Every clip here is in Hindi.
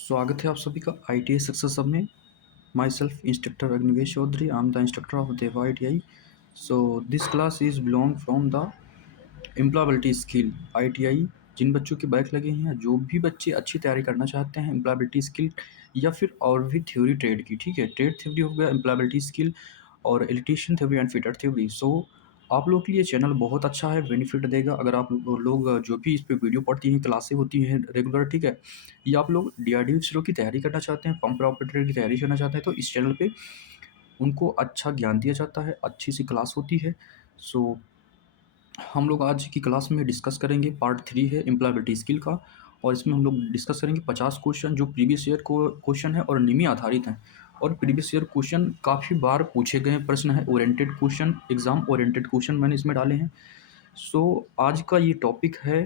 स्वागत है आप सभी का ITI सक्सेस हब में। Myself instructor Agnivesh Chaudhary, I am the instructor of Deva ITI। So this class is belong from the employability skill ITI। जिन बच्चों के बैक लगे हैं, जो भी बच्चे अच्छी तैयारी करना चाहते हैं एम्प्लॉयबिलिटी स्किल या फिर और भी थ्योरी ट्रेड की, ठीक है, ट्रेड थ्योरी हो गया, एम्प्लॉयबिलिटी स्किल और electrician theory and fitter theory. So आप लोग के लिए चैनल बहुत अच्छा है, बेनिफिट देगा अगर आप लोग जो भी इस पे वीडियो पढ़ती हैं, क्लासें होती हैं रेगुलर, ठीक है, या आप लोग DRDO ISRO की तैयारी करना चाहते हैं, पंप ऑपरेटर की तैयारी करना चाहते हैं, तो इस चैनल पे उनको अच्छा ज्ञान दिया जाता है, अच्छी सी क्लास होती है। सो हम लोग आज की क्लास में डिस्कस करेंगे, पार्ट 3 है एम्प्लॉयबिलिटी स्किल का, और इसमें हम लोग डिस्कस करेंगे 50 क्वेश्चन जो प्रीवियस ईयर को क्वेश्चन है और निमी आधारित हैं। और प्रीवियस ईयर क्वेश्चन काफ़ी बार पूछे गए प्रश्न है, oriented question, exam oriented question मैंने इसमें डाले हैं। सो आज का ये टॉपिक है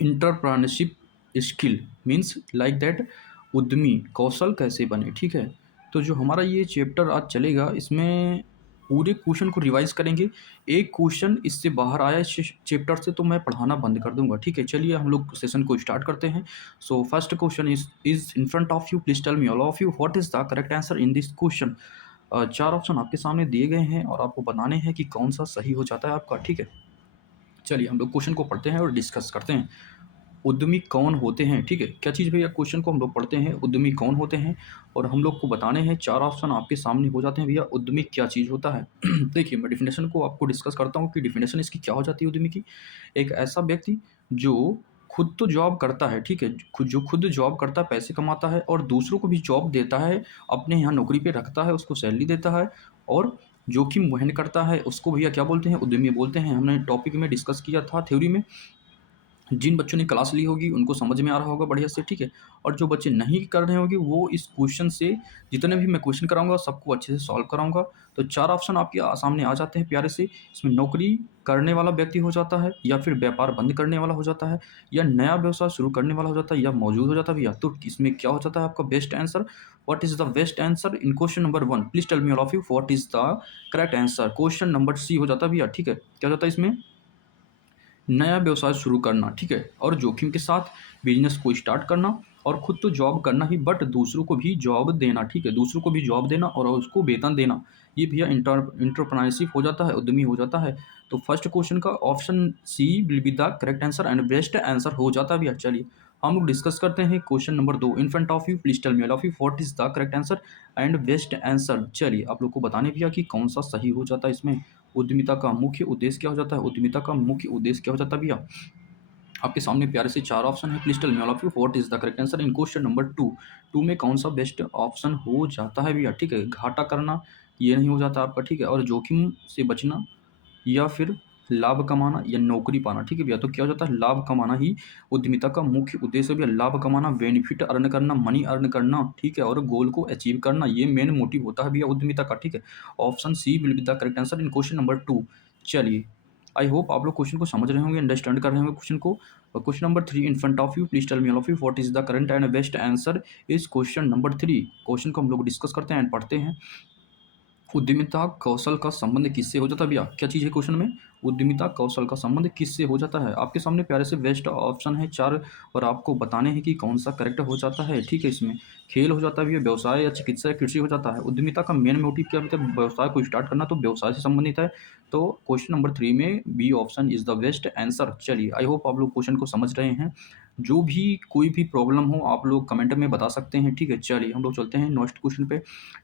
entrepreneurship skill, means like that उद्यमी कौशल कैसे बने, ठीक है। तो जो हमारा ये चैप्टर आज चलेगा, इसमें पूरे क्वेश्चन को रिवाइज करेंगे। एक क्वेश्चन इससे बाहर आया इस चैप्टर से तो मैं पढ़ाना बंद कर दूंगा, ठीक है। चलिए हम लोग सेशन को स्टार्ट करते हैं। So first question is in front of you, please tell me all of you what is the correct answer in this question. चार ऑप्शन आपके सामने दिए गए हैं और आपको बताने हैं कि कौन सा सही हो जाता है आपका, ठीक है। चलिए हम लोग क्वेश्चन को पढ़ते हैं और डिस्कस करते हैं। उद्यमी कौन होते हैं, ठीक है, क्या चीज़ भैया, क्वेश्चन को हम लोग पढ़ते हैं, उद्यमी कौन होते हैं, और हम लोग को बताने हैं। चार ऑप्शन आपके सामने हो जाते हैं भैया, उद्यमी क्या चीज़ होता है। देखिए मैं डिफिनेशन को आपको डिस्कस करता हूँ कि डिफिनेशन इसकी क्या हो जाती है उद्यमी की। एक ऐसा व्यक्ति जो खुद तो जॉब करता है, ठीक है, खुद जॉब करता है, पैसे कमाता है और दूसरों को भी जॉब देता है, अपने यहाँ नौकरी पे रखता है, उसको सैलरी देता है और जोखिम वहन करता है, उसको भैया क्या बोलते हैं, उद्यमी बोलते हैं। हमने टॉपिक में डिस्कस किया था थ्योरी में, जिन बच्चों ने क्लास ली होगी उनको समझ में आ रहा होगा बढ़िया से, ठीक है। और जो बच्चे नहीं कर रहे होंगे वो इस क्वेश्चन से, जितने भी मैं क्वेश्चन कराऊंगा सबको अच्छे से सॉल्व कराऊंगा। तो चार ऑप्शन आपके सामने आ जाते हैं प्यारे से। इसमें नौकरी करने वाला व्यक्ति हो जाता है, या फिर व्यापार बंद करने वाला हो जाता है, या नया व्यवसाय शुरू करने वाला हो जाता है, या मौजूद हो जाता है भैया। तो इसमें क्या हो जाता है आपका best answer. What is the best answer in question number 1, please tell me all of you what is the correct answer. Question number C हो जाता है भैया, ठीक है। क्या होता है इसमें, नया व्यवसाय शुरू करना, ठीक है, और जोखिम के साथ बिजनेस को स्टार्ट करना, और खुद तो जॉब करना ही बट दूसरों को भी जॉब देना, ठीक है, दूसरों को भी जॉब देना और उसको वेतन देना, ये भैया इंटरप्रेन्योरशिप हो जाता है, उद्यमी हो जाता है। तो फर्स्ट क्वेश्चन का option C will be the correct answer and best answer हो जाता है भैया। चलिए हम लोग डिस्कस करते हैं question number 2, in front of you, please tell me all of you what is the correct answer and best answer. चलिए आप लोग को बताने भैया कि कौन सा सही हो जाता है इसमें। उद्यमिता का मुख्य उद्देश्य क्या हो जाता है, उद्यमिता का मुख्य उद्देश्य क्या हो जाता है भैया। आपके सामने प्यारे से चार ऑप्शन है, please tell me all of you what is the correct answer in question number 2। Two में कौन सा बेस्ट ऑप्शन हो जाता है भैया, ठीक है। घाटा करना ये नहीं हो जाता आपका, ठीक है, और जोखिम से बचना, या फिर लाभ कमाना, या नौकरी पाना, ठीक है भैया। तो क्या हो जाता है, लाभ कमाना ही उद्यमिता का मुख्य उद्देश्य है भैया। लाभ कमाना, बेनिफिट अर्न करना, मनी अर्न करना, ठीक है, और गोल को अचीव करना, ये मेन मोटिव होता है भैया उद्यमिता का, ठीक है। Option C will be the correct answer in question number 2। चलिए आई होप आप लोग क्वेश्चन को समझ रहे होंगे, अंडरस्टैंड कर रहे होंगे क्वेश्चन को। Question number 3 in front of you, please tell me all of you what is the current and best answer is question number 3। Question को हम लोग डिस्कस करते हैं एंड पढ़ते हैं। उद्यमिता कौशल का संबंध किससे हो जाता है भैया, क्या चीज़ है क्वेश्चन में, उद्यमिता कौशल का संबंध किससे हो जाता है। आपके सामने प्यारे से बेस्ट ऑप्शन है चार, और आपको बताने हैं कि कौन सा करेक्ट हो जाता है, ठीक है। इसमें खेल हो जाता है भैया, व्यवसाय या चिकित्सा या कृषि हो जाता है। उद्यमिता का मेन मोटिव क्या होता है, व्यवसाय को स्टार्ट करना, तो व्यवसाय से संबंधित है। तो क्वेश्चन नंबर 3 में B option is the best answer. चलिए आई होप आप लोग क्वेश्चन को समझ रहे हैं। जो भी कोई भी प्रॉब्लम हो आप लोग कमेंट में बता सकते हैं, ठीक है। चलिए हम लोग चलते हैं नेक्स्ट क्वेश्चन पे।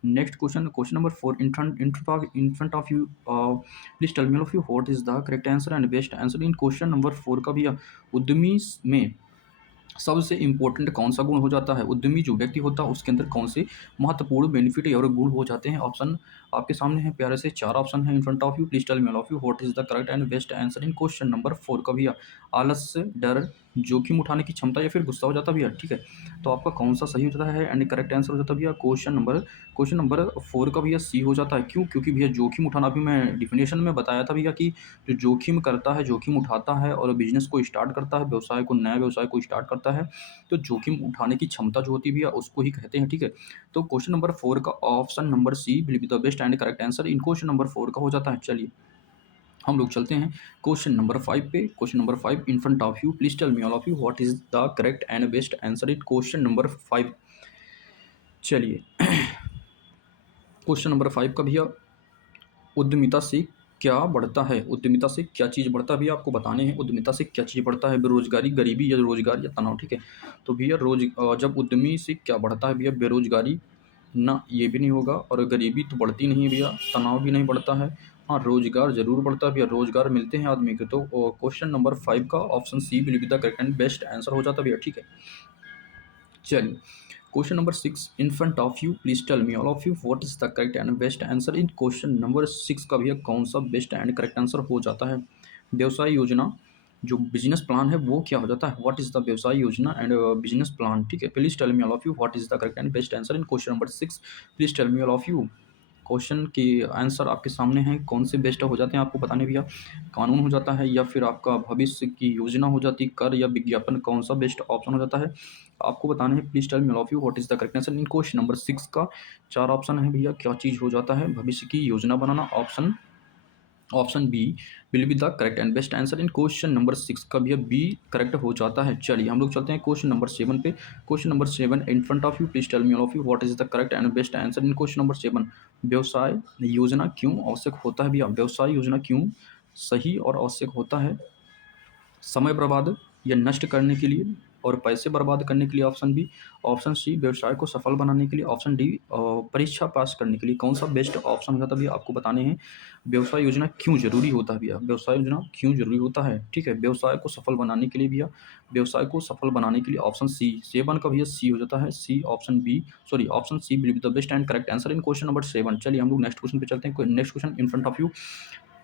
Next question, question number 4 in front of you, please tell me of you what is the correct answer and best answer in question number 4 का भैया। उद्यमी में सबसे इंपॉर्टेंट कौन सा गुण हो जाता है, उद्यमी जो व्यक्ति होता है उसके अंदर कौन से महत्वपूर्ण बेनिफिट और गुण हो जाते हैं। ऑप्शन आपके सामने है प्यारे से चार ऑप्शन है in front of you, please tell me all of you what is the correct and best answer in question number 4 का भैया। आलस्य, डर, जोखिम उठाने की क्षमता, या फिर गुस्सा हो जाता भैया, ठीक है। तो आपका कौन सा सही हो जाता है एंड करेक्ट आंसर हो जाता है भैया क्वेश्चन नंबर 4 का भैया सी हो जाता है। क्यों, क्योंकि भैया जोखिम उठाना, भी मैं डिफिनेशन में बताया था भैया कि जो जोखिम करता है, जोखिम उठाता है और बिजनेस को स्टार्ट करता है, व्यवसाय को, नया व्यवसाय को स्टार्ट करता है, तो जोखिम उठाने की क्षमता जो होती है भैया उसको ही कहते हैं, ठीक है। तो क्वेश्चन नंबर 4 का option number C will be the best and correct answer in question number 4 का हो जाता है। चलिए हम लोग चलते हैं क्वेश्चन नंबर 5 पे। Question number 5 in front of you, please tell me all of you what is the correct and best answer in question number 5। चलिए क्वेश्चन नंबर 5 का भैया, उद्यमिता से क्या बढ़ता है? उद्यमिता से क्या चीज़ बढ़ता है भैया, आपको बताने हैं उद्यमिता से क्या चीज़ बढ़ता है। बेरोजगारी, गरीबी या रोजगार या तनाव, ठीक है। तो भैया जब उद्यमी से क्या बढ़ता है भैया, बेरोजगारी ना, ये भी नहीं होगा, और गरीबी तो बढ़ती नहीं है भैया, तनाव भी नहीं बढ़ता है। हाँ, रोजगार जरूर बढ़ता है भैया, रोजगार मिलते हैं आदमी को। तो क्वेश्चन नंबर 5 का option C will be the correct and best answer हो जाता है भैया, ठीक है। चलिए question number 6 in front of you, please tell me all of you what is the correct and best answer in question number 6 का भैया कौन सा बेस्ट एंड करेक्ट आंसर हो जाता है। व्यवसाय योजना, जो बिजनेस प्लान है वो क्या हो जाता है, व्हाट इज द व्यवसाय योजना एंड बिजनेस प्लान, ठीक है। Please tell me all of you what is the correct and best answer in question number 6। Please tell me all of you, question के आंसर आपके सामने हैं, कौन से बेस्ट हो जाते हैं आपको बताने भैया। कानून हो जाता है या फिर आपका भविष्य की योजना हो जाती, कर या विज्ञापन, कौन सा बेस्ट ऑप्शन हो जाता है आपको बताना है। Please tell me all of you what is the correct answer in question number 6 का 4 ऑप्शन है भैया, क्या चीज़ हो जाता है, भविष्य की योजना बनाना। Option B will be the correct and best answer in question number 6 का भैया बी करेक्ट हो जाता है। चलिए हम लोग चलते हैं क्वेश्चन नंबर 7 पे। Question number 7 in front of you, please tell me all of you what is the correct and best answer in question number 7। व्यवसाय योजना क्यों आवश्यक होता है भैया, व्यवसाय योजना क्यों सही और आवश्यक होता है, समय बर्बाद या नष्ट करने के लिए और पैसे बर्बाद करने के लिए, ऑप्शन बी। ऑप्शन सी व्यवसाय को सफल बनाने के लिए, ऑप्शन डी परीक्षा पास करने के लिए, कौन सा बेस्ट ऑप्शन होता है भैया आपको बताने हैं। व्यवसाय योजना क्यों जरूरी होता है भैया, व्यवसाय योजना क्यों जरूरी होता है, ठीक है। व्यवसाय को सफल बनाने के लिए भैया, व्यवसाय को सफल बनाने के लिए ऑप्शन सी, 7 का भैया सी हो जाता है, C option B, sorry option C will be the best and correct answer in question number 7। चलिए हम लोग नेक्स्ट क्वेश्चन पे चलते हैं। Next question in front of you,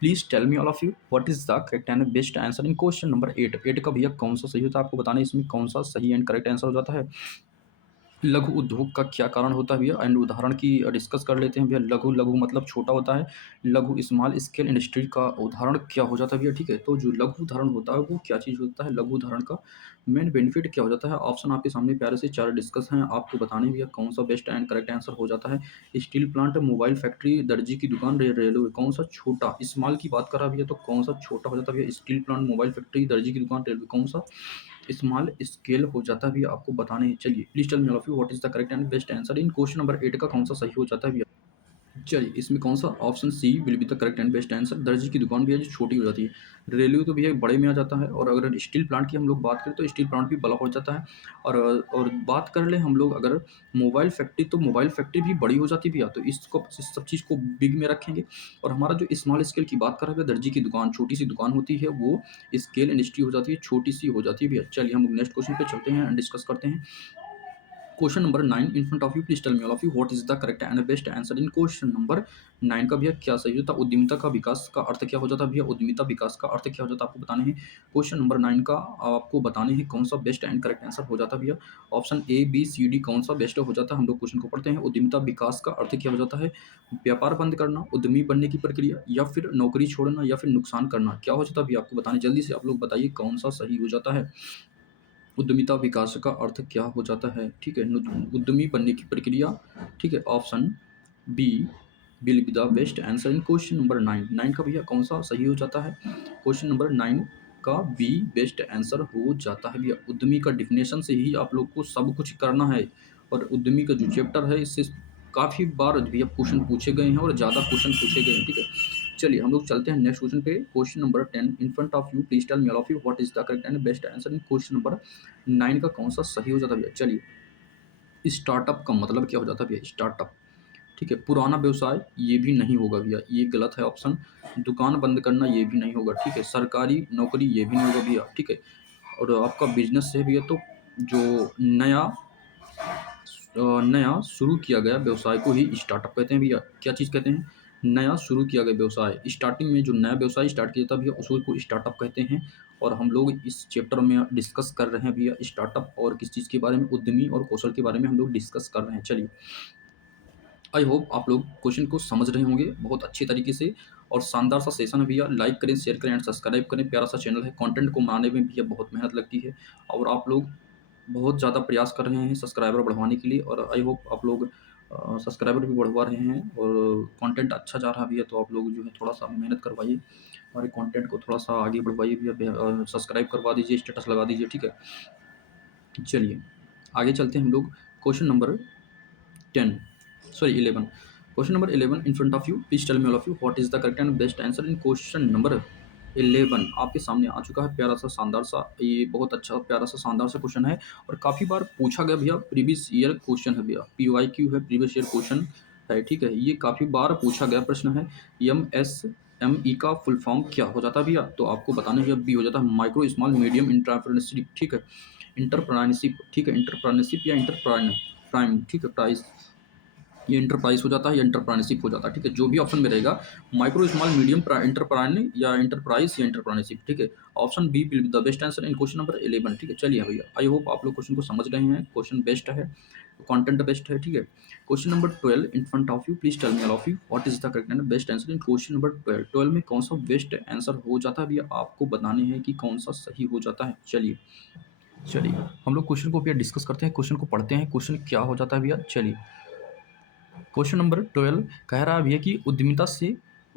please tell me all of you what is the correct and best answer in question number 8। 8 का भैया कौन सा सही होता है आपको बताना है, इसमें कौन सा सही एंड करेक्ट आंसर हो जाता है। लघु उद्योग का क्या कारण होता है भैया, एंड उदाहरण की डिस्कस कर लेते हैं भैया। लघु, लघु मतलब छोटा होता है, लघु स्मॉल स्केल इंडस्ट्री का उदाहरण क्या हो जाता है भैया, ठीक है। तो जो लघु उदाहरण होता है वो क्या चीज़ होता है, लघु उदाहरण का मेन बेनिफिट क्या हो जाता है। ऑप्शन आपके सामने प्यारे से 4 डिस्कस हैं, आपको बताने भैया कौन सा बेस्ट एंड करेक्ट आंसर हो जाता है। स्टील प्लांट, मोबाइल फैक्ट्री, दर्जी की दुकान, रेलवे, कौन सा छोटा, स्मॉल की बात करा भैया तो कौन सा छोटा हो जाता है भैया, स्टील प्लांट, मोबाइल फैक्ट्री, दर्जी की दुकान, रेलवे, कौन सा स्मॉल स्केल हो जाता है भैया आपको बताने हैं। चलिए please tell me all of you what is the correct and best answer in question number 8 का कौन सा सही हो जाता है भैया। चलिए इसमें कौन सा, option C will be the correct and best answer. दर्जी की दुकान भैया जो छोटी हो जाती है, रेलवे तो भैया बड़े में आ जाता है, और अगर स्टील प्लांट की हम लोग बात करें तो स्टील प्लांट भी बड़ा हो जाता है। और बात कर ले हम लोग अगर मोबाइल फैक्ट्री, तो मोबाइल फैक्ट्री भी बड़ी हो जाती है भैया, तो इस सब चीज़ को बिग में रखेंगे। और हमारा जो स्मॉल स्केल की बात कर रहे हैं, दर्जी की दुकान छोटी सी दुकान होती है, वो स्केल इंडस्ट्री हो जाती है, छोटी सी हो जाती है भैया। चलिए हम लोग नेक्स्ट क्वेश्चन पे चलते हैं एंड डिस्कस करते हैं। Question number 9 in front of you, please tell me all of you what is the correct and best answer in question number 9 का भैया क्या सही होता है। उद्यमिता का विकास का अर्थ क्या हो जाता है भैया, उद्यमिता विकास का अर्थ क्या हो जाता है आपको बताने हैं। क्वेश्चन नंबर 9 का आपको बताने हैं कौन सा बेस्ट एंड करेक्ट आंसर हो जाता है भैया। Option A B C D कौन सा बेस्ट हो जाता है, हम लोग क्वेश्चन को पढ़ते हैं। उद्यमिता विकास का अर्थ क्या हो जाता है, व्यापार बंद करना, उद्यमी बनने की प्रक्रिया, या फिर नौकरी छोड़ना, या फिर नुकसान करना, क्या हो जाता है भैया आपको बताने, जल्दी से आप लोग बताइए कौन सा सही हो जाता है। उद्यमिता विकास का अर्थ क्या हो जाता है, ठीक है, उद्यमी बनने की प्रक्रिया, ठीक है। Option B will be the best answer in question number 9। 9 का भैया कौन सा सही हो जाता है, क्वेश्चन नंबर 9 का बी बेस्ट आंसर हो जाता है भैया। उद्यमी का डिफिनेशन से ही आप लोग को सब कुछ करना है, और उद्यमी का जो चैप्टर है इससे काफ़ी बार भैया क्वेश्चन पूछे गए हैं और ज़्यादा क्वेश्चन पूछे गए हैं, ठीक है। चलिए हम लोग चलते हैं नेक्स्ट क्वेश्चन पे। Question number 10 in front of you, please tell me all of you what is the correct and best answer in question number 9 का कौन सा सही हो जाता है भैया। चलिए स्टार्टअप का मतलब क्या हो जाता है भैया, स्टार्टअप, ठीक है। पुराना व्यवसाय, ये भी नहीं होगा भैया, ये गलत है ऑप्शन। दुकान बंद करना, ये भी नहीं होगा, ठीक है। सरकारी नौकरी, ये भी नहीं होगा भैया, ठीक है। और आपका बिजनेस है भैया, तो जो नया शुरू किया गया व्यवसाय को ही स्टार्टअप कहते हैं भैया। क्या चीज़ कहते हैं, नया शुरू किया गया व्यवसाय, स्टार्टिंग में जो नया व्यवसाय स्टार्ट किया था भैया उसको को स्टार्टअप कहते हैं। और हम लोग इस चैप्टर में डिस्कस कर रहे हैं भैया स्टार्टअप और किस चीज़ के बारे में, उद्यमी और कौशल के बारे में हम लोग डिस्कस कर रहे हैं। चलिए आई होप आप लोग क्वेश्चन को समझ रहे होंगे बहुत अच्छी तरीके से, और शानदार सा सेशन है भैया। लाइक करें, शेयर करें एंड सब्सक्राइब करें, प्यारा सा चैनल है, कंटेंट को बनाने में भैया बहुत मेहनत लगती है, और आप लोग बहुत ज़्यादा प्रयास कर रहे हैं सब्सक्राइबर बढ़वाने के लिए, और आई होप आप लोग सब्सक्राइबर भी बढ़वा रहे हैं और कंटेंट अच्छा जा रहा भी है, तो आप लोग जो है थोड़ा-सा मेहनत करवाइए, हमारे कंटेंट को थोड़ा-सा आगे बढ़वाइए भैया, सब्सक्राइब करवा दीजिए, स्टेटस लगा दीजिए, ठीक है? चलिए, आगे चलते हैं हम लोग question number 10 sorry 11 question number 11 in front of you please tell me all of you what is the correct and best answer in question number 11 आपके सामने आ चुका है। प्यारा सा शानदार सा, ये बहुत अच्छा प्यारा सा शानदार सा क्वेश्चन है और काफ़ी बार पूछा गया भैया, प्रीवियस ईयर क्वेश्चन है भैया, PYQ है, प्रीवियस ईयर क्वेश्चन है, ठीक है? ये काफ़ी बार पूछा गया प्रश्न है। MSME का फुल फॉर्म क्या हो जाता है भैया? तो आपको बताना है, बी हो जाता है माइक्रो स्मॉल मीडियम इंटरप्रेन्योरशिप, ठीक है? इंटरप्रेन्योरशिप, ठीक है? इंटरप्रेन्योरशिप या प्राइम, ठीक है? प्राइस, ये इंटरप्राइज हो जाता है या इंटरप्रेन्योरशिप हो जाता है, ठीक है? जो भी ऑप्शन में रहेगा, माइक्रो स्मॉल मीडियम इंटरप्राइन या इंटरप्राइज या इंटरप्रेन्योरशिप, ठीक है? Option B will be the best answer in question number 11, ठीक है? चलिए भैया, आई होप आप लोग क्वेश्चन को समझ रहे हैं, क्वेश्चन बेस्ट है, कंटेंट बेस्ट है, ठीक है? Question number 12 in front of you please tell me all of you what is the correct and best answer in question number 12। 12 में कौन सा बेस्ट आंसर हो जाता है भैया, आपको बताने हैं कि कौन सा सही हो जाता है। चलिए हम लोग क्वेश्चन को भैया डिस्कस करते हैं, क्वेश्चन को पढ़ते हैं, क्वेश्चन क्या हो जाता है भैया। चलिए, क्वेश्चन नंबर 12 कह रहा है भैया कि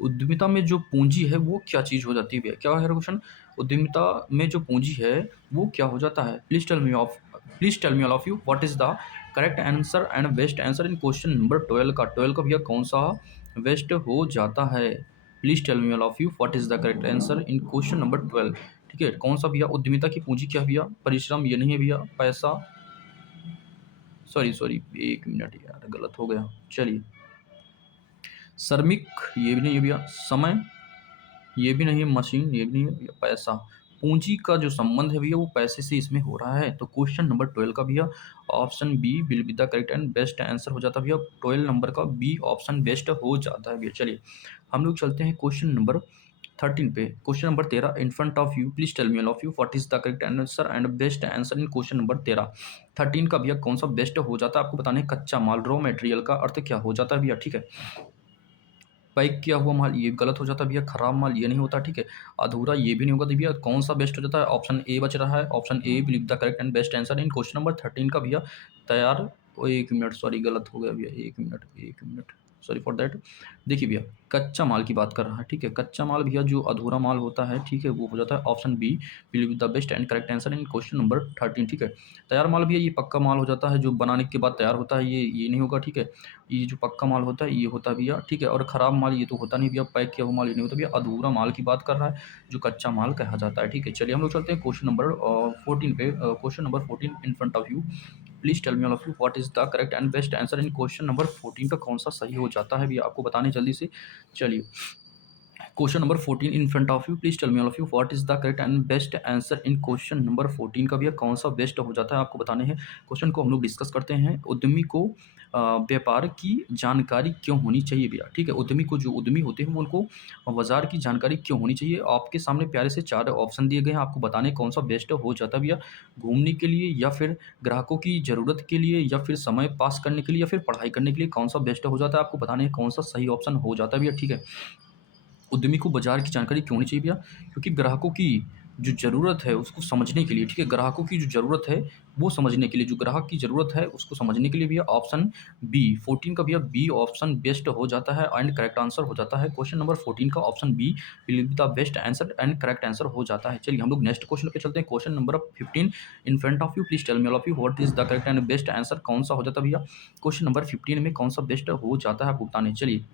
उद्यमिता में जो पूंजी है वो क्या चीज़ हो जाती है भैया। क्या है क्वेश्चन? उद्यमिता में जो पूंजी है वो क्या हो जाता है? Please tell me all of you what is the correct answer and best answer in question number 12 का भैया कौन सा बेस्ट हो जाता है? Please tell me all of you what is the correct answer in question number 12, ठीक है? कौन सा भैया? उद्यमिता की पूंजी क्या है भैया? परिश्रम ये नहीं है भैया, पैसा, सॉरी 1 मिनट यार, गलत हो गया। चलिए, श्रमिक ये भी नहीं है भैया, समय ये भी नहीं है, मशीन ये भी नहीं है भैया, पैसा। पूंजी का जो संबंध है भैया वो पैसे से इसमें हो रहा है, तो क्वेश्चन नंबर 12 का भैया option B will be the correct and best answer हो जाता है भैया। 12 नंबर का बी ऑप्शन बेस्ट हो जाता है भैया। चलिए हम लोग चलते हैं क्वेश्चन नंबर 13 पे। Question number 13 in front of you please tell me all of you what is the correct answer and best answer in question number 13। 13 का भैया कौन सा बेस्ट हो जाता है आपको बताने हैं। कच्चा माल, रॉ मटेरियल का अर्थ क्या हो जाता है भैया, ठीक है? पैक किया हुआ माल ये गलत हो जाता है भैया, खराब माल ये नहीं होता, ठीक है? अधूरा ये भी नहीं होगा, तो भैया कौन सा बेस्ट हो जाता है? ऑप्शन ए बच रहा है, option A will the correct and best answer in question number 13 का भैया तैयार। ओ 1 मिनट, सॉरी गलत हो गया भैया, 1 मिनट सॉरी फॉर दैट। देखिए भैया, कच्चा माल की बात कर रहा है, ठीक है? कच्चा माल भैया जो अधूरा माल होता है, ठीक है, वो हो जाता है option B will be the best and correct answer in question number 13, ठीक है? तैयार माल भैया ये पक्का माल हो जाता है, जो बनाने के बाद तैयार होता है, ये नहीं होगा, ठीक है? ये जो पक्का माल होता है ये होता है भैया, ठीक है? और ख़राब माल ये तो होता नहीं भैया, पैक किया हुआ माल ये नहीं होता भैया, अधूरा माल की बात कर रहा है, जो कच्चा माल कहा जाता है, ठीक है? चलिए हम लोग चलते हैं क्वेश्चन नंबर 14 पे। Question number 14 in front of you please tell me all of you what is the correct and best answer in question number 14 का कौन सा सही हो जाता है भैया, आपको बताने जल्दी से। चलिए, question number 14 in front of you please tell me all of you what is the correct and best answer in question number 14 का भैया कौन सा बेस्ट हो जाता है आपको बताने हैं। क्वेश्चन को हम लोग डिस्कस करते हैं। उद्यमी को व्यापार की जानकारी क्यों होनी चाहिए भैया, ठीक है? उद्यमी को, जो उद्यमी होते हैं वो, उनको बाजार की जानकारी क्यों होनी चाहिए। आपके सामने प्यारे से 4 ऑप्शन दिए गए हैं, आपको बताने कौन सा बेस्ट हो जाता है भैया। घूमने के लिए, या फिर ग्राहकों की ज़रूरत के लिए, या फिर समय पास करने के लिए, या फिर पढ़ाई करने के लिए, कौन सा बेस्ट हो जाता है आपको बताने कौन सा सही ऑप्शन हो जाता है भैया, ठीक है? उद्यमी को बाजार की जानकारी क्यों होनी चाहिए भैया? क्योंकि ग्राहकों की जो ज़रूरत है उसको समझने के लिए, ठीक है? ग्राहकों की जो ज़रूरत है वो समझने के लिए, जो ग्राहक की ज़रूरत है उसको समझने के लिए भैया ऑप्शन बी 14 का भैया बी ऑप्शन बेस्ट हो जाता है एंड करेक्ट आंसर हो जाता है। क्वेश्चन नंबर 14 का option B will be the best answer and correct answer हो जाता है। चलिए हम लोग नेक्स्ट क्वेश्चन पे चलते हैं। Question number 15 in front of you please tell me all of you what is the correct and best answer कौन सा हो जाता है भैया? क्वेश्चन नंबर 15 में कौन सा बेस्ट हो जाता है आपको बताने। चलिए,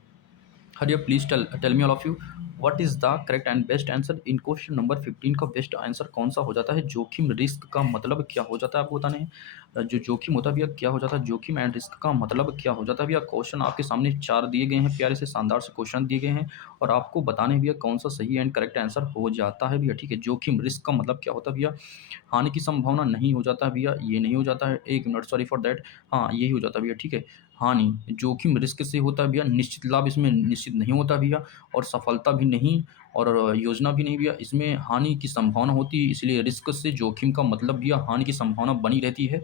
हरिया please tell me all of you what is the correct and best answer in question number 15 का बेस्ट आंसर कौन सा हो जाता है? जोखिम, रिस्क का मतलब क्या हो जाता है आपको बताने हैं। जो जोखिम होता है भैया क्या हो जाता है? जोखिम एंड रिस्क का मतलब क्या हो जाता है भैया? क्वेश्चन आपके सामने 4 दिए गए हैं, प्यारे से शानदार से क्वेश्चन दिए गए हैं और आपको बताने भैया कौन सा सही एंड करेक्ट आंसर हो जाता है भैया, ठीक है? जोखिम, रिस्क का मतलब क्या होता है भैया? हानि की संभावना नहीं हो जाता है भैया, ये नहीं हो जाता है। 1 मिनट, सॉरी फॉर दैट, हाँ यही हो जाता है भैया, ठीक है? हानि, जोखिम रिस्क से होता है भैया, निश्चित लाभ इसमें निश्चित नहीं होता भैया, और सफलता भी नहीं, और योजना भी नहीं भैया, इसमें हानि की संभावना होती है, इसलिए रिस्क से जोखिम का मतलब भैया हानि की संभावना बनी रहती है।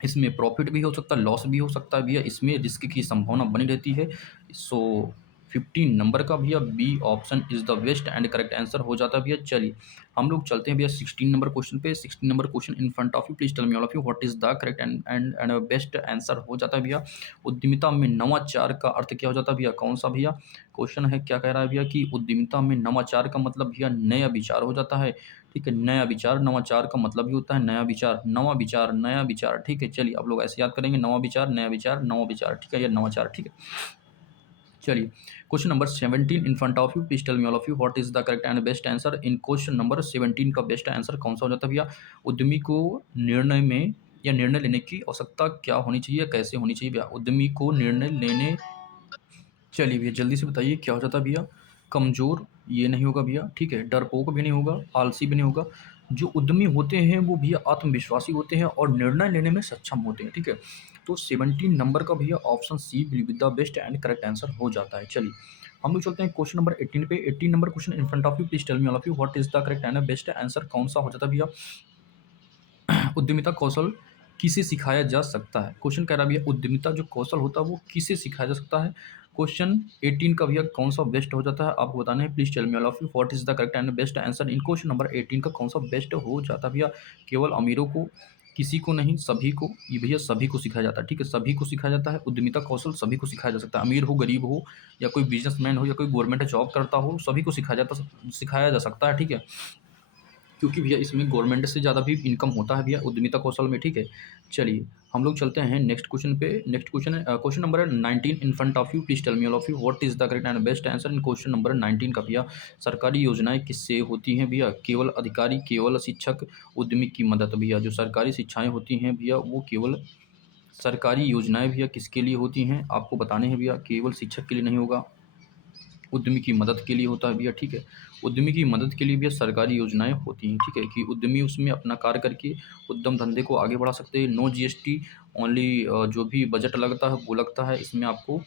इसमें प्रॉफिट भी हो सकता है, लॉस भी हो सकता है भैया, इसमें रिस्क की संभावना बनी रहती है। सो 15 नंबर का भैया B option is the best and correct answer हो जाता है भैया। चलिए हम लोग चलते हैं भैया 16 नंबर क्वेश्चन पे। 16 number question in front of you, please tell me all of you what is the correct and best answer हो जाता है भैया। उद्यमिता में नवाचार का अर्थ क्या हो जाता है भैया? कौन सा भैया क्वेश्चन है, क्या कह रहा है भैया कि उद्यमिता में नवाचार का मतलब भैया नया विचार हो जाता है। ठीक है, नया विचार, नवाचार का मतलब ही होता है नया विचार, नवा विचार, नया विचार। ठीक है, चलिए आप लोग ऐसे याद करेंगे, नवा विचार, नया विचार, नवा विचार। ठीक है, या नवाचार। ठीक है, चलिए question number 17 in front of you, please tell me all of you what is the correct and best answer. In question number 17 का बेस्ट आंसर कौन सा हो जाता है भैया? उद्यमी को निर्णय में या निर्णय लेने की आवश्यकता क्या होनी चाहिए, कैसे होनी चाहिए भैया? उद्यमी को निर्णय लेने, चलिए भैया जल्दी से बताइए क्या हो जाता है भैया? कमज़ोर ये नहीं होगा भैया। ठीक है, डरपोक भी नहीं होगा, आलसी भी नहीं होगा। जो उद्यमी होते हैं वो भैया आत्मविश्वासी होते हैं और निर्णय लेने में सक्षम होते हैं। ठीक है, तो 17 नंबर का भैया option C will be the best and correct answer हो जाता है। चलिए हम लोग चलते हैं क्वेश्चन नंबर 18 पे। 18 number question in front of you, please tell me all of you what is the correct and best answer कौन सा हो जाता है भैया? उद्यमिता कौशल किसे सिखाया जा सकता है? क्वेश्चन कह रहा है भैया उद्यमिता जो कौशल होता है वो किसे सिखाया जा सकता है। क्वेश्चन 18 का भैया कौन सा बेस्ट हो जाता है आपको बताना है। Please tell me all of you what is the correct and best answer in question number 18 का कौन सा बेस्ट हो जाता है भैया? केवल अमीरों को, किसी को नहीं, सभी को, ये भैया सभी को सिखाया जाता है। ठीक है, सभी को सिखाया जाता है। उद्यमिता कौशल सभी को सिखाया जा सकता है, अमीर हो, गरीब हो, या कोई बिजनेसमैन हो, या कोई गवर्नमेंट जॉब करता हो, सभी को सिखाया जा सकता है। ठीक है, क्योंकि भैया इसमें गवर्नमेंट से ज़्यादा भी इनकम होता है भैया उद्यमिता कौशल में। ठीक है, चलिए हम लोग चलते हैं नेक्स्ट क्वेश्चन पे। Next question question number 19 in front of you, please tell me all of you what is the correct and best answer in question number 19 का भैया। सरकारी योजनाएं किससे होती हैं भैया? केवल अधिकारी, केवल शिक्षक, उद्यमी की मदद। भैया जो सरकारी शिक्षाएं होती हैं भैया वो केवल, सरकारी योजनाएं भैया किसके लिए होती हैं आपको बताने हैं भैया। केवल शिक्षक के लिए नहीं होगा, उद्यमी की मदद के लिए होता है भैया। ठीक है, उद्यमी की मदद के लिए भी सरकारी योजनाएं होती हैं। ठीक है, कि उद्यमी उसमें अपना कार्य करके उद्यम धंधे को आगे बढ़ा सकते हैं। नो जीएसटी ओनली, जो भी बजट लगता है वो लगता है इसमें आपको।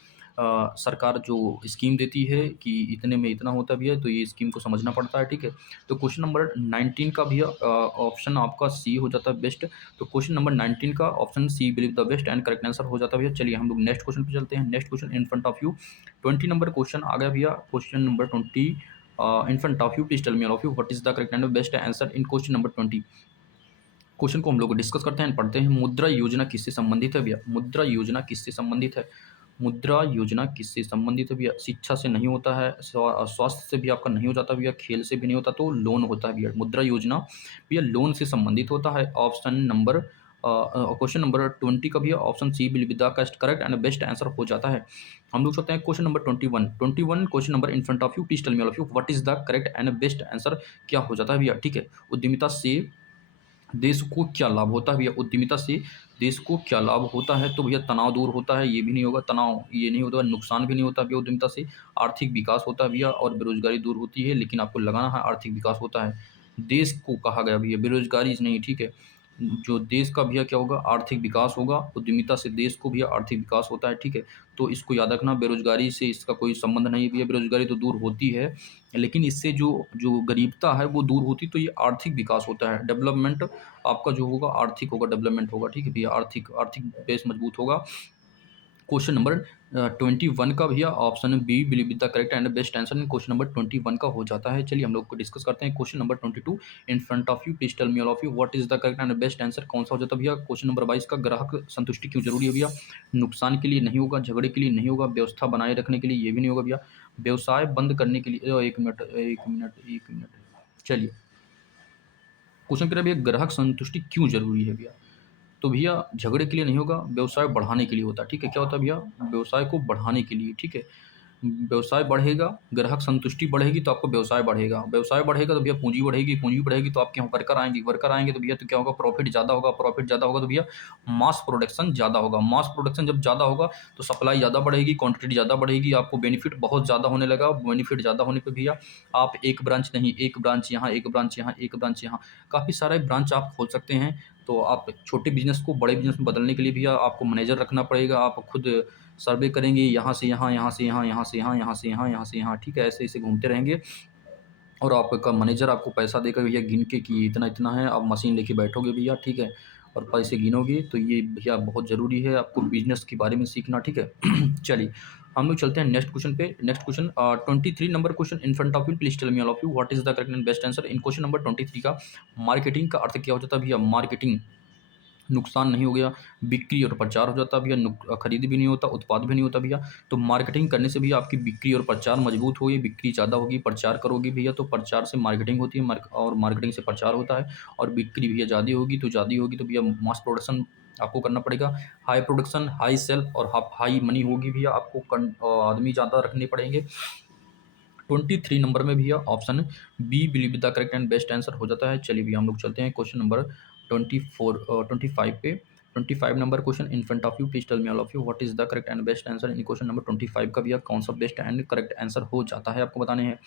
सरकार जो स्कीम देती है कि इतने में इतना होता भी है, तो ये स्कीम को समझना पड़ता है। ठीक है, तो क्वेश्चन नंबर 19 का भैया ऑप्शन आपका सी हो जाता है बेस्ट। तो क्वेश्चन नंबर 19 का option C believe the best and correct answer हो जाता है भैया। चलिए हम लोग नेक्स्ट क्वेश्चन पे चलते हैं। Next question in front of you, 20 number question आ गया भैया। Question number 20 in front of you, please tell me all of you what is the correct and best answer in question number 20। Question को हम लोग डिस्कस करते हैं, पढ़ते हैं। मुद्रा योजना किससे संबंधित है भैया? मुद्रा योजना किससे संबंधित है? मुद्रा योजना किससे संबंधित है भैया? शिक्षा से नहीं होता है, स्वास्थ्य से भी आपका नहीं हो जाता भैया, खेल से भी नहीं होता, तो लोन होता है भैया। मुद्रा योजना भैया लोन से संबंधित होता है। ऑप्शन नंबर क्वेश्चन नंबर 20 का भैया option C will be the correct and best answer हो जाता है। हम लोग चलते हैं question number 21 question number in front of you, please tell me all of you what is the correct and best answer क्या हो जाता है भैया? ठीक है, उद्यमिता से देश को क्या लाभ होता है भैया? उद्यमिता से देश को क्या लाभ होता है? तो भैया तनाव दूर होता है, ये भी नहीं होगा, तनाव ये नहीं होता, नुकसान भी नहीं होता भैया उद्यमिता से। आर्थिक विकास होता है भैया और बेरोजगारी दूर होती है, लेकिन आपको लगाना है आर्थिक विकास होता है। देश को कहा गया भैया, बेरोजगारी नहीं। ठीक है, जो देश का भैया क्या होगा? आर्थिक विकास होगा। उद्यमिता से देश को भैया आर्थिक विकास होता है। ठीक है, तो इसको याद रखना, बेरोजगारी से इसका कोई संबंध नहीं है भैया। बेरोजगारी तो दूर होती है, लेकिन इससे जो जो गरीबता है वो दूर होती, तो ये आर्थिक विकास होता है। डेवलपमेंट आपका जो होगा आर्थिक होगा, डेवलपमेंट होगा। ठीक है भैया, आर्थिक आर्थिक बेस मजबूत होगा। क्वेश्चन नंबर 21 का भैया option B believe with the correct and best answer in question number 21 का हो जाता है। चलिए हम लोग को डिस्कस करते हैं question number 22 in front of you, please tell me all of you what is the correct and best answer कौन सा हो जाता है भैया? क्वेश्चन नंबर 22 का ग्राहक संतुष्टि क्यों जरूरी है भैया? नुकसान के लिए नहीं होगा, झगड़े के लिए नहीं होगा, व्यवस्था बनाए रखने के लिए ये भी नहीं होगा भैया, व्यवसाय बंद करने के लिए। एक मिनट, एक मिनट, एक मिनट। चलिए क्वेश्चन कह रहे हैं भैया ग्राहक संतुष्टि क्यों जरूरी है भैया? तो भैया झगड़े के लिए नहीं होगा, व्यवसाय बढ़ाने के लिए होता है। ठीक है, क्या होता है भैया? व्यवसाय को बढ़ाने के लिए। ठीक है, व्यवसाय बढ़ेगा, ग्राहक संतुष्टि बढ़ेगी तो आपका व्यवसाय बढ़ेगा, व्यवसाय बढ़ेगा तो भैया पूंजी बढ़ेगी, पूंजी बढ़ेगी तो आपके यहाँ वर्कर आएंगे, वर्कर आएंगे तो भैया तो क्या होगा? प्रॉफिट ज़्यादा होगा, प्रॉफिट ज़्यादा होगा तो भैया मास प्रोडक्शन ज़्यादा होगा, मास प्रोडक्शन जब ज़्यादा होगा तो सप्लाई ज़्यादा बढ़ेगी, क्वांटिटी ज़्यादा बढ़ेगी, आपको बेनिफिट बहुत ज़्यादा होने लगा। बेनिफिट ज़्यादा होने पर भैया आप एक ब्रांच नहीं, एक ब्रांच यहाँ, एक ब्रांच यहाँ, एक ब्रांच यहाँ, काफ़ी सारे ब्रांच आप खोल सकते हैं। तो आप छोटे बिजनेस को बड़े बिजनेस में बदलने के लिए भैया आपको मैनेजर रखना पड़ेगा। आप खुद सर्वे करेंगे, यहाँ से यहाँ, यहाँ से यहाँ, यहाँ से यहाँ, यहाँ से यहाँ, यहाँ से यहाँ। ठीक है, ऐसे ऐसे घूमते रहेंगे और आपका मैनेजर आपको पैसा देगा भैया गिन के कि इतना इतना है। आप मशीन लेके बैठोगे भैया, ठीक है, और पैसे गिनोगे। तो ये भैया बहुत ज़रूरी है आपको बिजनेस के बारे में सीखना। ठीक है चलिए हम लोग चलते हैं नेक्स्ट क्वेश्चन पे। Next question 23 number question in front of you, please tell me all of you what is the correct and best answer in question number 23 का। मार्केटिंग का अर्थ क्या हो जाता है भैया? मार्केटिंग नुकसान नहीं हो गया, बिक्री और प्रचार हो जाता भैया, खरीद भी नहीं होता, उत्पाद भी नहीं होता भैया। तो मार्केटिंग करने से भैया आपकी बिक्री और प्रचार मजबूत होगी, बिक्री ज़्यादा होगी, प्रचार करोगे भैया तो प्रचार से मार्केटिंग होती है, और मार्केटिंग से प्रचार होता है, और बिक्री भैया ज़्यादा होगी तो भैया मास प्रोडक्शन आपको करना पड़ेगा। हाई प्रोडक्शन, हाई सेल और हाई मनी होगी भैया, आपको आदमी ज़्यादा रखने पड़ेंगे। 23 नंबर में भैया option B believe the correct and best answer हो जाता है। चलिए भैया हम लोग चलते हैं क्वेश्चन नंबर 25 पे। 25 number question in front of you, please tell me all of you what is the correct and best answer in question number 25 का भैया कौन सा बेस्ट एंड करेक्ट आंसर हो जाता है आपको बताने हैं।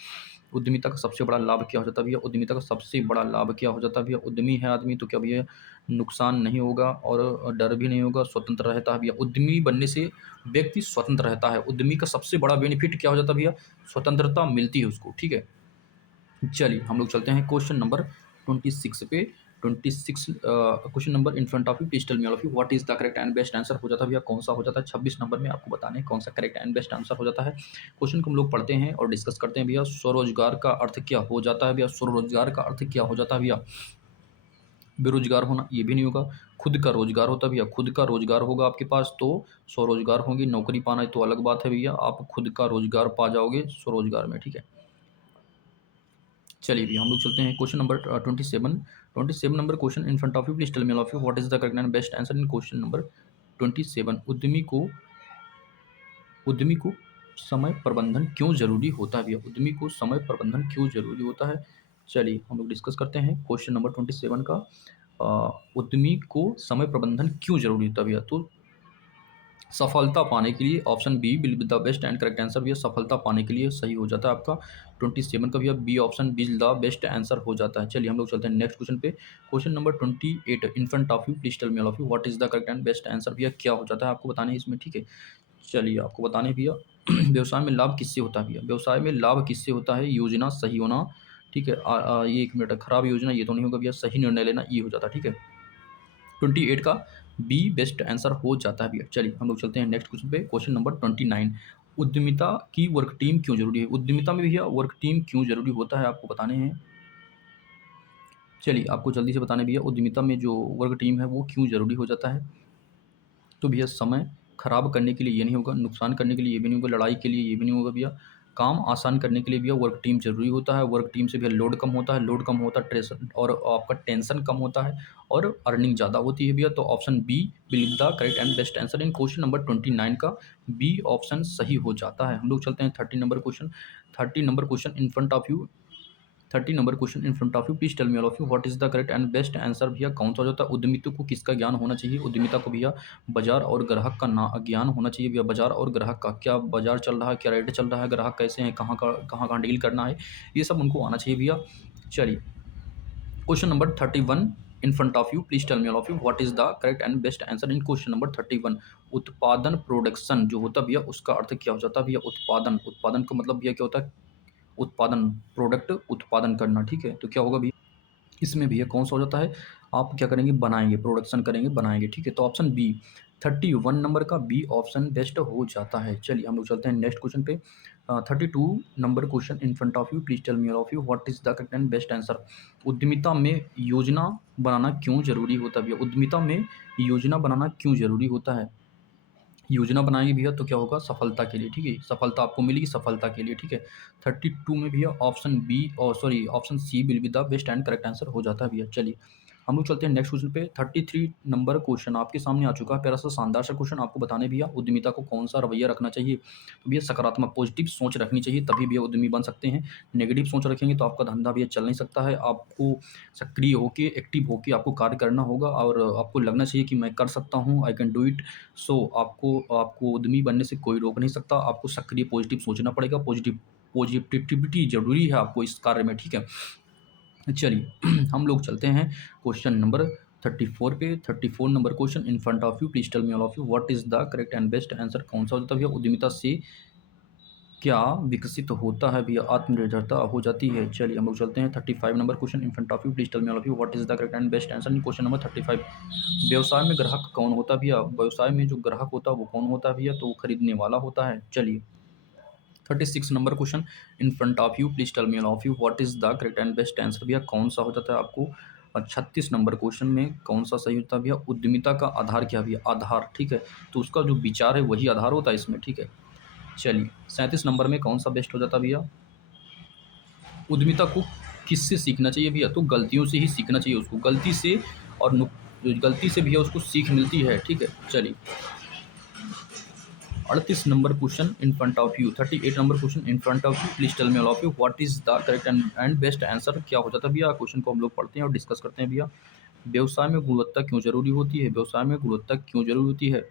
उद्यमिता का सबसे बड़ा लाभ क्या हो जाता है भैया? उद्यमिता का सबसे बड़ा लाभ क्या हो जाता है भैया? उद्यमी है आदमी तो क्या भैया नुकसान नहीं होगा और डर भी नहीं होगा, स्वतंत्र रहता है भैया। उद्यमी बनने से व्यक्ति स्वतंत्र रहता है। उद्यमी का सबसे बड़ा बेनिफिट क्या हो जाता है भैया? स्वतंत्रता मिलती है उसको, ठीक है। चलिए हम लोग चलते हैं क्वेश्चन नंबर 26 पे। 26 question number in front of you, please tell me all of you what is the correct and best answer हो जाता है भैया कौन सा हो जाता है? 26 नंबर में आपको बताने कौन सा करेक्ट एंड बेस्ट आंसर हो जाता है। क्वेश्चन को हम लोग पढ़ते हैं और डिस्कस करते हैं भैया। स्वरोजगार का अर्थ क्या हो जाता है भैया? स्वरोजगार का अर्थ क्या हो जाता है भैया? बेरोजगार होना ये भी नहीं होगा। खुद का रोजगार होता है भैया, खुद का रोजगार होगा आपके पास तो स्वरोजगार होगी। नौकरी पाना तो अलग बात है भैया, आप खुद का रोजगार पा जाओगे स्वरोजगार में, ठीक है। चलिए भैया हम लोग चलते हैं question number 27 number question in front of you, please tell me all of you what is the correct and best answer in question number 27। उद्यमी को समय प्रबंधन क्यों जरूरी होता है भैया? उद्यमी को समय प्रबंधन क्यों जरूरी होता है? चलिए हम लोग डिस्कस करते हैं क्वेश्चन नंबर 27 का। उद्यमी को समय प्रबंधन क्यों जरूरी होता है भैया? तो सफलता पाने के लिए option B will be the best and correct answer भैया, सफलता पाने के लिए सही हो जाता है आपका 27 का भैया B option will the best answer हो जाता है। चलिए हम लोग चलते हैं नेक्स्ट क्वेश्चन पे। Question number 28 in front of you, please tell me all of you what is the correct and best answer भैया क्या हो जाता है आपको बताने हैं इसमें, ठीक है। चलिए आपको बताने भैया व्यवसाय में लाभ किससे होता है भैया? व्यवसाय में लाभ किससे होता है? योजना सही होना, ठीक है। ये एक मिनट, खराब योजना ये तो नहीं होगा भैया, सही निर्णय लेना ये हो जाता है, ठीक है। 28 का बी बेस्ट आंसर हो जाता है भैया। चलिए हम लोग चलते हैं नेक्स्ट क्वेश्चन पे। क्वेश्चन नंबर 29, उद्यमिता की वर्क टीम क्यों जरूरी है? उद्यमिता में भैया वर्क टीम क्यों जरूरी होता है आपको बताने हैं। चलिए आपको जल्दी से बताने भैया उद्यमिता में जो वर्क टीम है वो क्यों जरूरी हो जाता है। तो भैया समय खराब करने के लिए ये नहीं होगा, नुकसान करने के लिए ये भी नहीं होगा, लड़ाई के लिए ये भी नहीं होगा भैया, काम आसान करने के लिए भैया वर्क टीम ज़रूरी होता है। वर्क टीम से भैया लोड कम होता है, लोड कम होता है टेंशन और आपका टेंशन कम होता है और अर्निंग ज़्यादा होती है भैया। तो option B will the correct and best answer in question number 29 का बी ऑप्शन सही हो जाता है। हम लोग चलते हैं 30 number question. 30 number question in front of you, 30 number question in front of you, please tell me all of you what is the correct and best answer भैया कौन सा हो जाता है? उद्यमिता को किसका ज्ञान होना चाहिए? उद्यमिता को भैया बाजार और ग्राहक का ना ज्ञान होना चाहिए भैया। बाजार और ग्राहक का, क्या बाजार चल रहा है, क्या रेट चल रहा है, ग्राहक कैसे हैं, कहाँ डील करना है, ये सब उनको आना चाहिए भैया। चलिए question number 31 in front of you, please tell me all of you what is the correct and best answer in question number 31। उत्पादन प्रोडक्शन जो होता है भैया उसका अर्थ क्या हो जाता है भैया? उत्पादन, उत्पादन का मतलब भैया क्या होता है? उत्पादन, प्रोडक्ट उत्पादन करना, ठीक है। तो क्या होगा भैया इसमें भैया कौन सा हो जाता है? आप क्या करेंगे? बनाएंगे, प्रोडक्शन करेंगे, बनाएंगे, ठीक है। तो ऑप्शन बी 31 नंबर का बी ऑप्शन बेस्ट हो जाता है। चलिए हम लोग चलते हैं नेक्स्ट क्वेश्चन पे। 32 number question in front of you, please tell me of you what is the correct and best answer. उद्यमिता में योजना बनाना क्यों जरूरी होता है भैया? उद्यमिता में योजना बनाना क्यों जरूरी होता है? योजना बनाएंगे भैया तो क्या होगा? सफलता के लिए, ठीक है। सफलता आपको मिलेगी सफलता के लिए, ठीक है। 32 में भैया ऑप्शन बी और sorry option C will be the best and correct answer हो जाता है भैया। चलिए हम लोग चलते हैं नेक्स्ट क्वेश्चन पे। 33 नंबर क्वेश्चन आपके सामने आ चुका है, प्यारा सा शानदार सा क्वेश्चन। आपको बताने भैया उद्यमिता को कौन सा रवैया रखना चाहिए। तो भैया सकारात्मक पॉजिटिव सोच रखनी चाहिए, तभी भैया उद्यमी बन सकते हैं। नेगेटिव सोच रखेंगे तो आपका धंधा भैया चल नहीं सकता है। आपको सक्रिय होकर, एक्टिव होकर आपको कार्य करना होगा और आपको लगना चाहिए कि मैं कर सकता हूँ, आई कैन डू इट। सो आपको आपको उद्यमी बनने से कोई रोक नहीं सकता। आपको सक्रिय पॉजिटिव सोचना पड़ेगा, पॉजिटिविटी जरूरी है आपको इस कार्य में, ठीक है। चलिए हम लोग चलते हैं क्वेश्चन नंबर 34 पे। 34 number question in front of you, please tell me all of you what is the correct and best answer कौन सा हो जाता है भैया? उद्यमिता से क्या विकसित होता है भैया? आत्मनिर्भरता हो जाती है। चलिए हम लोग चलते हैं 35 number question in front of you. Please tell me all of you what is the correct and best answer in question number 35। व्यवसाय में ग्राहक कौन होता है भैया? व्यवसाय में जो ग्राहक होता है वो कौन होता है भैया? तो वो खरीदने वाला होता है। चलिए 36 number question in front of you. Please tell me all of you what is the correct and best answer भैया? कौन सा हो जाता है आपको? 36 नंबर क्वेश्चन में कौन सा सही होता है भैया? उद्यमिता का आधार क्या है भैया? आधार, ठीक है। तो उसका जो विचार है वही आधार होता है इसमें, ठीक है। चलिए 37 नंबर में कौन सा बेस्ट हो जाता है भैया? उद्यमिता को किससे सीखना चाहिए भैया? तो गलतियों से ही सीखना चाहिए उसको, गलती से। और गलती से भैया उसको सीख मिलती है, ठीक है। चलिए 38 number question in front of you. 38 number question in front of you. Please tell me all of you what is the correct and best answer क्या हो जाता है भैया? क्वेश्चन को हम लोग पढ़ते हैं और डिस्कस करते हैं भैया। व्यवसाय में गुणवत्ता क्यों जरूरी होती है? व्यवसाय में गुणवत्ता क्यों जरूरी होती है?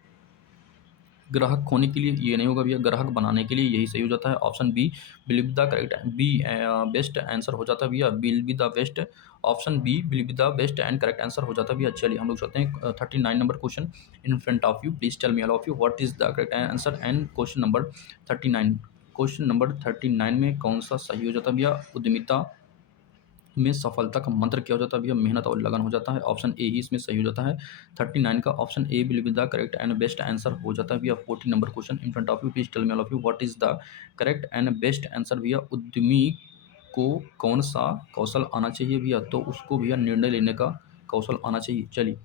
ग्राहक खोने के लिए ये नहीं होगा भैया, ग्राहक बनाने के लिए यही सही हो जाता है। Option B will be the correct B best answer हो जाता है भैया। Will be the best, option B will be the best and correct answer हो जाता है भैया। चलिए हम लोग चलते हैं 39 number question in front of you. Please tell me all of you what is the correct answer and question number 39। Question number 39 में कौन सा सही हो जाता है भैया? उद्यमिता में सफलता का मंत्र क्या हो जाता है भैया? मेहनत और लगन हो जाता है। ऑप्शन ए ही इसमें सही हो जाता है। 39 का option A will be the correct and best answer हो जाता है भैया। 40 number question in front of you. Please tell me all of you what is the correct and best answer भैया? उद्यमी को कौन सा कौशल आना चाहिए भैया? तो उसको भैया निर्णय लेने का कौशल आना चाहिए। चलिए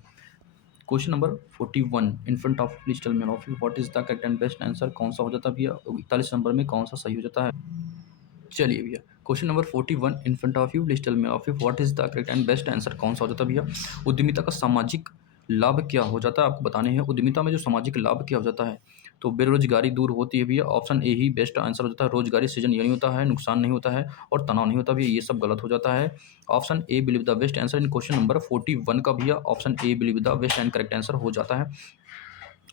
question number 41 in front of please tell me all of you what is the correct and best answer कौन सा हो जाता है भैया? 41 नंबर में कौन सा सही हो जाता है? चलिए भैया question number 41 in front of you. Please tell me of you what is the correct and best answer कौन सा हो जाता है भैया? उद्यमिता का सामाजिक लाभ क्या हो जाता है? आपको बताने हैं उद्यमिता में जो सामाजिक लाभ क्या हो जाता है। तो बेरोजगारी दूर होती है भैया। ऑप्शन ए ही बेस्ट आंसर हो जाता है। रोजगारी सृजन ये नहीं होता है, नुकसान नहीं होता है और तनाव नहीं होता भैया, ये सब गलत हो जाता है। Option A believe the best answer in question number 41 का भैया option A believe the best and correct answer हो जाता है।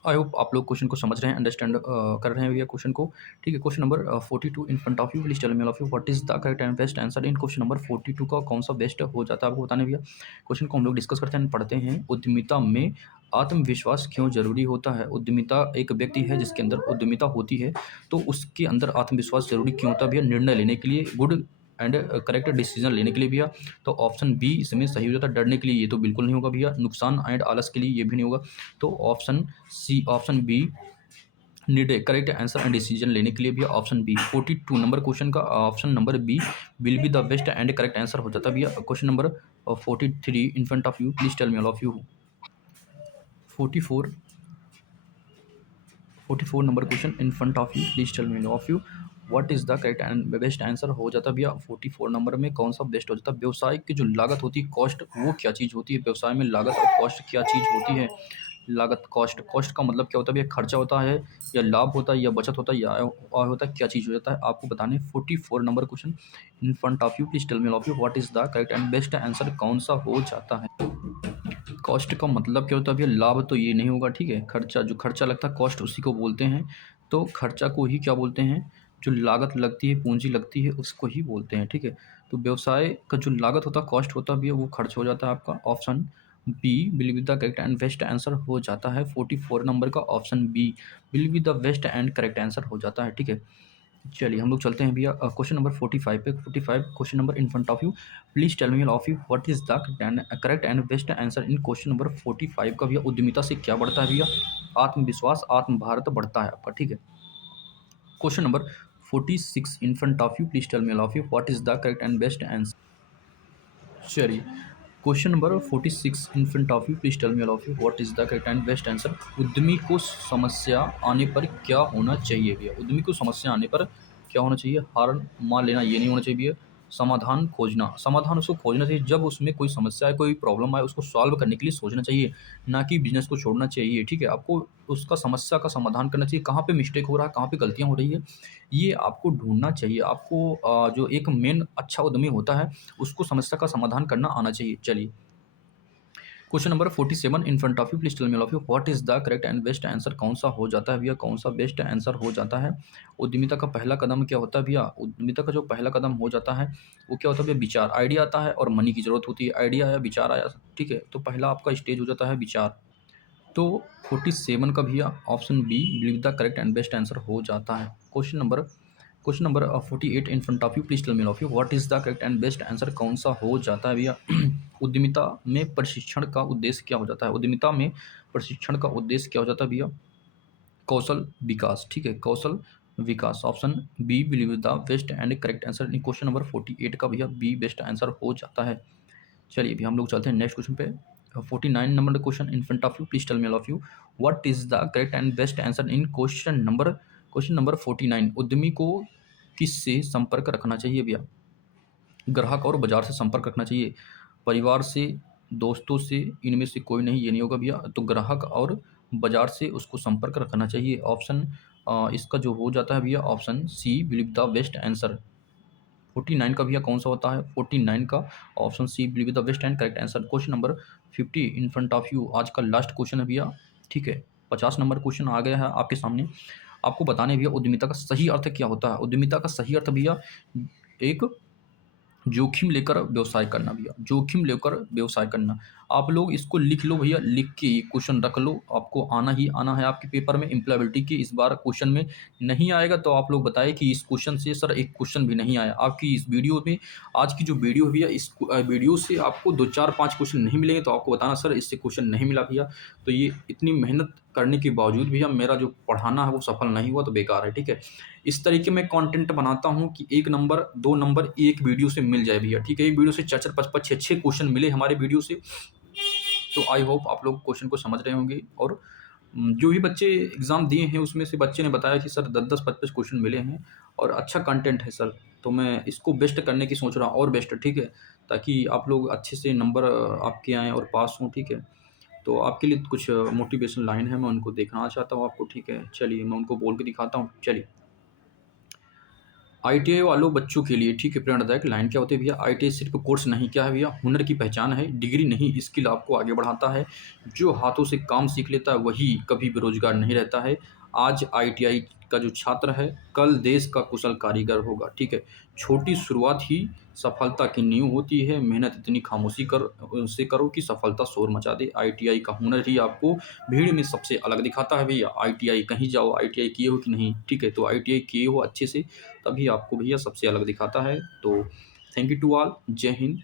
आई होप आप लोग क्वेश्चन को समझ रहे हैं, अंडरस्टैंड कर रहे हैं भैया क्वेश्चन को, ठीक है। Question number 42 in front of you. Please tell me all of you what is the correct and best answer in question number 42 का कौन सा बेस्ट हो जाता है आपको बताने भैया। क्वेश्चन को हम लोग डिस्कस करते हैं, पढ़ते हैं। उद्यमिता में आत्मविश्वास क्यों जरूरी होता है? उद्यमिता एक व्यक्ति है जिसके अंदर उद्यमिता होती है, तो उसके अंदर आत्मविश्वास जरूरी क्यों होता है भैया? निर्णय लेने के लिए, गुड एंड करेक्ट डिसीजन लेने के लिए भैया। तो ऑप्शन बी इसमें सही हो जाता है। डरने के लिए ये तो बिल्कुल नहीं होगा भैया। नुकसान एंड आलस के लिए ये भी नहीं होगा। तो option C, option B need correct answer and decision लेने के लिए भी ऑप्शन बी। 42 नंबर क्वेश्चन का option number B will be the best and correct answer हो जाता है भैया। Question number 43 in front of you. Please tell me all of you 44 44 number question in front of you. Please tell me of you what is the correct and best answer हो जाता है भैया। 44 नंबर में कौन सा बेस्ट हो जाता है? व्यवसाय की जो लागत होती है, कॉस्ट, वो क्या चीज़ होती है? व्यवसाय में लागत और कॉस्ट क्या चीज़ होती है? लागत, कॉस्ट, कॉस्ट का मतलब क्या होता है भैया? खर्चा होता है या लाभ होता है या बचत होता है या आय होता है, क्या चीज़ हो जाता है आपको बताने। 44 number question in front of you. Please tell me of you what is the correct and best answer कौन सा हो जाता है? कॉस्ट का मतलब क्या होता है भैया? लाभ तो ये नहीं होगा, ठीक है। खर्चा, जो खर्चा लगता है कॉस्ट उसी को बोलते हैं। तो खर्चा को ही क्या बोलते हैं? जो लागत लगती है, पूंजी लगती है, उसको ही बोलते हैं, ठीक है। तो व्यवसाय का जो लागत होता है, कॉस्ट होता है भैया, वो खर्च हो जाता है आपका। Option B will be the correct and best answer हो जाता है। 44 नंबर का option B will be the best and correct answer हो जाता है, ठीक है। चलिए हम लोग चलते हैं भैया क्वेश्चन नंबर 45 पे। 45 question number in front of you. Please tell me of you what is the correct and best answer in question number 45 का भैया। उद्यमिता से क्या बढ़ता है भैया? आत्मविश्वास, आत्मभारत बढ़ता है आपका, ठीक है। Question number 46 in front of you. Please tell me of you what is the correct and best answer. चलिए question number 46 in front of you. Please tell me of you what is the correct and best answer. उद्यमी को समस्या आने पर क्या होना चाहिए भैया? उद्यमी को समस्या आने पर क्या होना चाहिए? हार मान लेना ये नहीं होना चाहिए भैया। समाधान खोजना, समाधान उसको खोजना चाहिए। जब उसमें कोई समस्या है, कोई प्रॉब्लम आए, उसको सॉल्व करने के लिए सोचना चाहिए, ना कि बिजनेस को छोड़ना चाहिए, ठीक है। आपको उसका समस्या का समाधान करना चाहिए। कहाँ पे मिस्टेक हो रहा है, कहाँ पे गलतियाँ हो रही है, ये आपको ढूंढना चाहिए। आपको जो एक मेन अच्छा उद्यमी होता है, उसको समस्या का समाधान करना आना चाहिए। चलिए question number 47 in front of you. Please tell me of you what is the correct and best answer कौन सा हो जाता है भैया? कौन सा बेस्ट आंसर हो जाता है? उद्यमिता का पहला कदम क्या होता है भैया? उद्यमिता का जो पहला कदम हो जाता है वो क्या होता है भैया? विचार, आइडिया आता है और मनी की जरूरत होती है। आइडिया आया, विचार आया, ठीक है। तो पहला आपका स्टेज हो जाता है विचार। तो 47 का भैया option B believe the correct and best answer हो जाता है। Question number question number 48 in front of you, please tell me of you what is the correct and best answer कौन सा हो जाता है भैया? उद्यमिता में प्रशिक्षण का उद्देश्य क्या हो जाता है? उद्यमिता में प्रशिक्षण का उद्देश्य क्या हो जाता है भैया? कौशल विकास, ठीक है, कौशल विकास। Option B will be the best and correct answer in question number 48 का भैया बी बेस्ट आंसर हो जाता है। चलिए अभी हम लोग चलते हैं नेक्स्ट क्वेश्चन पे। 49 number question in front of you, please tell me all of you what is the correct and best answer in question number 49। उद्यमी को किससे संपर्क रखना चाहिए भैया? ग्राहक और बाजार से संपर्क रखना चाहिए, परिवार से, दोस्तों से, इनमें से कोई नहीं, ये नहीं होगा भैया। तो ग्राहक और बाजार से उसको संपर्क रखना चाहिए। ऑप्शन इसका जो हो जाता है भैया option C will be the best answer. 49 का भैया कौन सा होता है? 49 का option C will be the best and correct answer. Question number 50 in front of you, आज का लास्ट क्वेश्चन है भैया, ठीक है। 50 नंबर क्वेश्चन आ गया है आपके सामने। आपको बताने भैया उद्यमिता का सही अर्थ क्या होता है? उद्यमिता का सही अर्थ भैया एक जोखिम लेकर व्यवसाय करना भैया, जोखिम लेकर व्यवसाय करना। आप लोग इसको लिख लो भैया, लिख के ये क्वेश्चन रख लो, आपको आना ही आना है आपके पेपर में। एम्प्लॉयबिलिटी के इस बार क्वेश्चन में नहीं आएगा तो आप लोग बताएं कि इस क्वेश्चन से सर एक क्वेश्चन भी नहीं आया। आपकी इस वीडियो में, आज की जो वीडियो है भैया, इस वीडियो से आपको 2 4 5 क्वेश्चन नहीं मिलेंगे तो आपको बताना सर इससे क्वेश्चन नहीं मिला भैया। तो ये इतनी मेहनत करने के बावजूद भैया मेरा जो पढ़ाना है वो सफल नहीं हुआ तो बेकार है, ठीक है। इस तरीके मैं कंटेंट बनाता हूँ कि 1 नंबर 2 नंबर एक वीडियो से मिल जाए भैया, ठीक है। एक वीडियो से 4 4 5 5 6 6 क्वेश्चन मिले हमारे वीडियो से। तो आई होप आप लोग क्वेश्चन को समझ रहे होंगे। और जो भी बच्चे एग्ज़ाम दिए हैं उसमें से बच्चे ने बताया कि सर 10 10 25 क्वेश्चन मिले हैं और अच्छा कंटेंट है सर। तो मैं इसको बेस्ट करने की सोच रहा हूँ और बेस्ट, ठीक है, ताकि आप लोग अच्छे से नंबर आपके आएँ और पास हों, ठीक है। तो आपके लिए कुछ मोटिवेशन लाइन है, मैं उनको दिखाना चाहता हूँ आपको, ठीक है। चलिए मैं उनको बोल के दिखाता हूँ। चलिए, आईटीआई वालों बच्चों के लिए, ठीक है, प्रेरणादायक लाइन क्या होती है भैया? आईटीआई सिर्फ कोर्स नहीं, क्या है भैया? हुनर की पहचान है, डिग्री नहीं, स्किल आपको आगे बढ़ाता है। जो हाथों से काम सीख लेता है वही कभी बेरोजगार नहीं रहता है। आज आईटीआई का जो छात्र है कल देश का कुशल कारीगर होगा, ठीक है। छोटी शुरुआत ही सफलता की नींव होती है। मेहनत इतनी खामोशी से करो कि सफलता शोर मचा दे। आईटीआई का हुनर ही आपको भीड़ में सबसे अलग दिखाता है भैया। आईटीआई कहीं जाओ, आईटीआई किए हो कि नहीं, ठीक है, तो आईटीआई किए हो अच्छे से, तभी आपको भैया सबसे अलग दिखाता है। तो थैंक यू टू ऑल, जय हिंद।